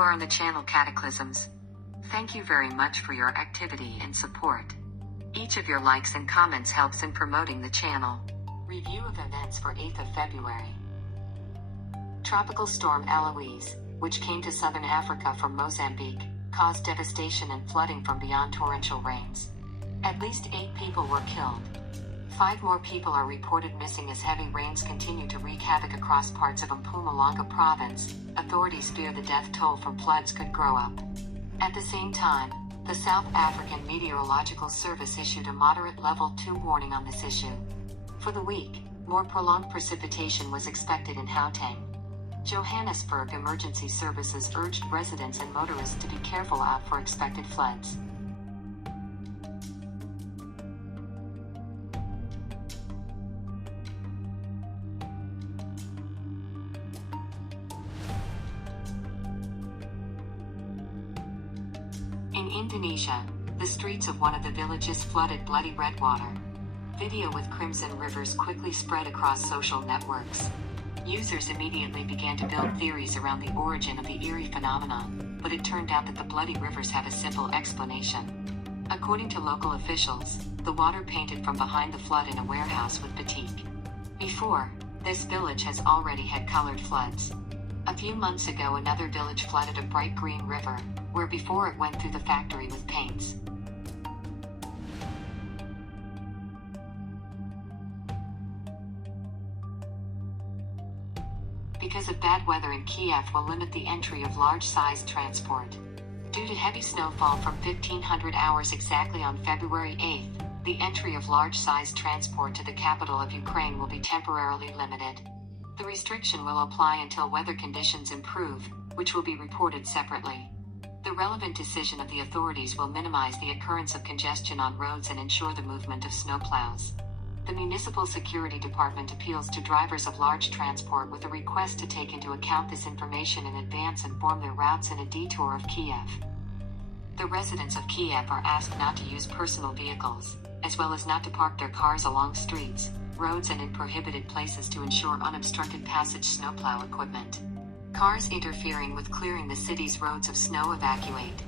You are on the channel Cataclysms. Thank you very much for your activity and support. Each of your likes and comments helps in promoting the channel. Review of events for 8th of February. Tropical storm Eloise, which came to southern Africa from Mozambique, caused devastation and flooding from beyond torrential rains. At least 8 people were killed. 5 more people are reported missing as heavy rains continue to wreak havoc across parts of Mpumalanga province. Authorities fear the death toll from floods could grow up. At the same time, the South African Meteorological Service issued a moderate level 2 warning on this issue. For the week, more prolonged precipitation was expected in Gauteng. Johannesburg Emergency Services urged residents and motorists to be careful out for expected floods. In Indonesia, the streets of one of the villages flooded bloody red water. Video with crimson rivers quickly spread across social networks. Users immediately began to build theories around the origin of the eerie phenomenon, but it turned out that the bloody rivers have a simple explanation. According to local officials, the water painted from behind the flood in a warehouse with batik. Before, this village has already had colored floods. A few months ago another village flooded a bright green river, where before it went through the factory with paints. Because of bad weather in Kiev will limit the entry of large-sized transport. Due to heavy snowfall from 1500 hours exactly on February 8th, the entry of large-sized transport to the capital of Ukraine will be temporarily limited. The restriction will apply until weather conditions improve, which will be reported separately. The relevant decision of the authorities will minimize the occurrence of congestion on roads and ensure the movement of snowplows. The Municipal Security Department appeals to drivers of large transport with a request to take into account this information in advance and form their routes in a detour of Kiev. The residents of Kiev are asked not to use personal vehicles, as well as not to park their cars along streets, roads and in prohibited places to ensure unobstructed passage snowplow equipment. Cars interfering with clearing the city's roads of snow evacuate.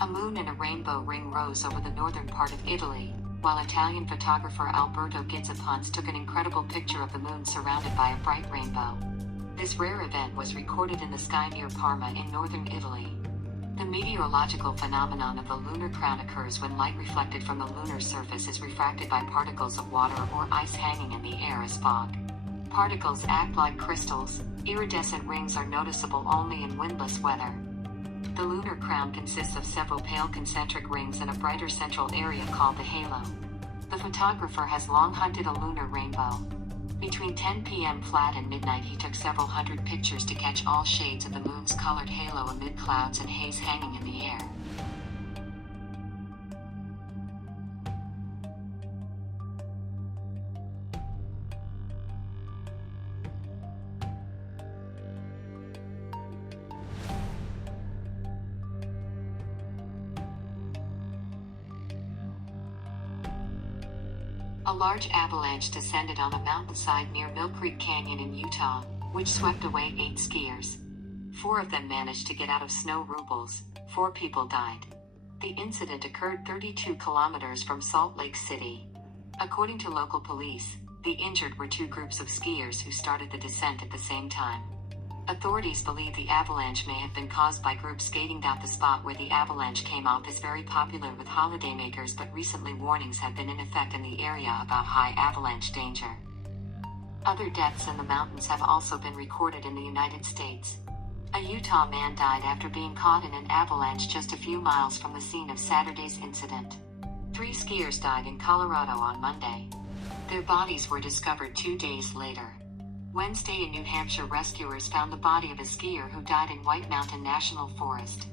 A moon and a rainbow ring rose over the northern part of Italy, while Italian photographer Alberto Gizzapons took an incredible picture of the moon surrounded by a bright rainbow. This rare event was recorded in the sky near Parma in northern Italy. The meteorological phenomenon of the lunar crown occurs when light reflected from the lunar surface is refracted by particles of water or ice hanging in the air as fog. Particles act like crystals. Iridescent rings are noticeable only in windless weather. The lunar crown consists of several pale concentric rings and a brighter central area called the halo. The photographer has long hunted a lunar rainbow. Between 10 p.m. flat and midnight he took several hundred pictures to catch all shades of the moon's colored halo amid clouds and haze hanging in the air. A large avalanche descended on a mountainside near Mill Creek Canyon in Utah, which swept away 8 skiers. 4 of them managed to get out of snow rubles. 4 people died. The incident occurred 32 kilometers from Salt Lake City. According to local police, the injured were 2 groups of skiers who started the descent at the same time. Authorities believe the avalanche may have been caused by groups skating down. The spot where the avalanche came off is very popular with holidaymakers, but recently warnings have been in effect in the area about high avalanche danger. Other deaths in the mountains have also been recorded in the United States. A Utah man died after being caught in an avalanche just a few miles from the scene of Saturday's incident. 3 skiers died in Colorado on Monday. Their bodies were discovered 2 days later. Wednesday in New Hampshire, rescuers found the body of a skier who died in White Mountain National Forest.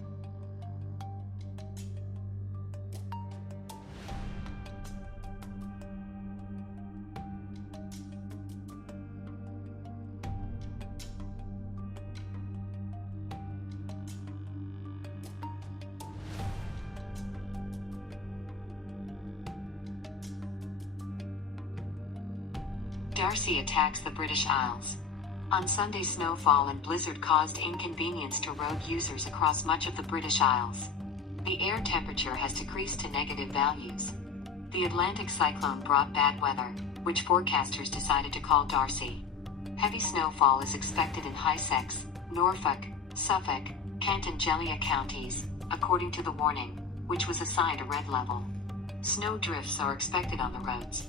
Darcy attacks the British Isles. On Sunday, snowfall and blizzard caused inconvenience to road users across much of the British Isles. The air temperature has decreased to negative values. The Atlantic cyclone brought bad weather, which forecasters decided to call Darcy. Heavy snowfall is expected in Essex, Norfolk, Suffolk, Kent and Jellia counties, according to the warning, which was assigned a red level. Snow drifts are expected on the roads.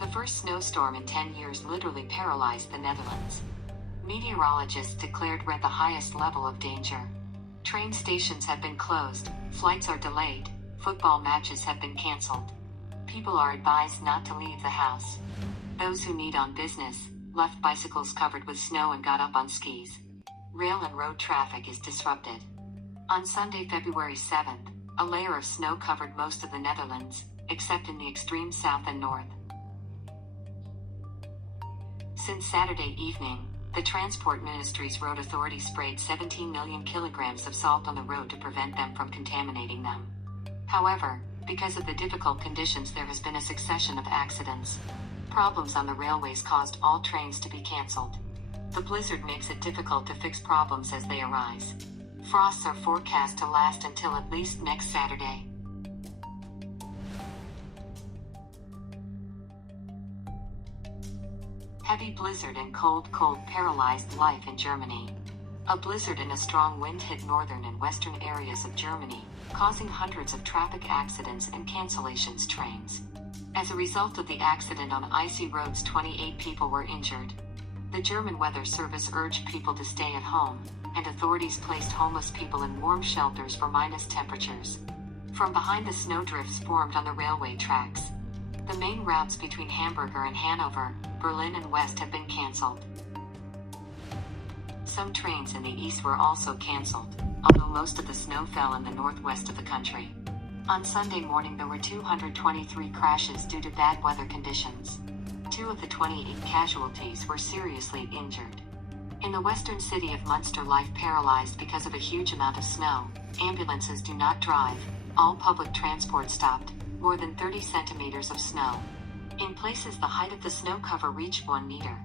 The first snowstorm in 10 years literally paralyzed the Netherlands. Meteorologists declared red the highest level of danger. Train stations have been closed, flights are delayed, football matches have been cancelled. People are advised not to leave the house. Those who need on business left bicycles covered with snow and got up on skis. Rail and road traffic is disrupted. On Sunday, February 7th, a layer of snow covered most of the Netherlands, except in the extreme south and north. Since Saturday evening, the Transport Ministry's road authority sprayed 17 million kilograms of salt on the road to prevent them from contaminating them. However, because of the difficult conditions, there has been a succession of accidents. Problems on the railways caused all trains to be cancelled. The blizzard makes it difficult to fix problems as they arise. Frosts are forecast to last until at least next Saturday. Heavy blizzard and cold paralyzed life in Germany. A blizzard and a strong wind hit northern and western areas of Germany, causing hundreds of traffic accidents and cancellations trains. As a result of the accident on icy roads, 28 people were injured. The German Weather Service urged people to stay at home, and authorities placed homeless people in warm shelters for minus temperatures. From behind, the snowdrifts formed on the railway tracks. The main routes between Hamburg and Hanover, Berlin and West have been cancelled. Some trains in the east were also cancelled, although most of the snow fell in the northwest of the country. On Sunday morning, there were 223 crashes due to bad weather conditions. 2 of the 28 casualties were seriously injured. In the western city of Munster, life paralyzed because of a huge amount of snow. Ambulances do not drive, all public transport stopped, more than 30 centimeters of snow. In places, the height of the snow cover reached 1 meter.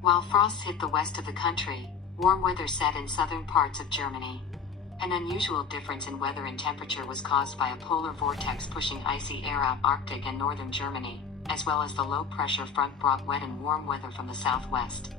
While frosts hit the west of the country, warm weather set in southern parts of Germany. An unusual difference in weather and temperature was caused by a polar vortex pushing icy air out Arctic and northern Germany, as well as the low-pressure front brought wet and warm weather from the southwest.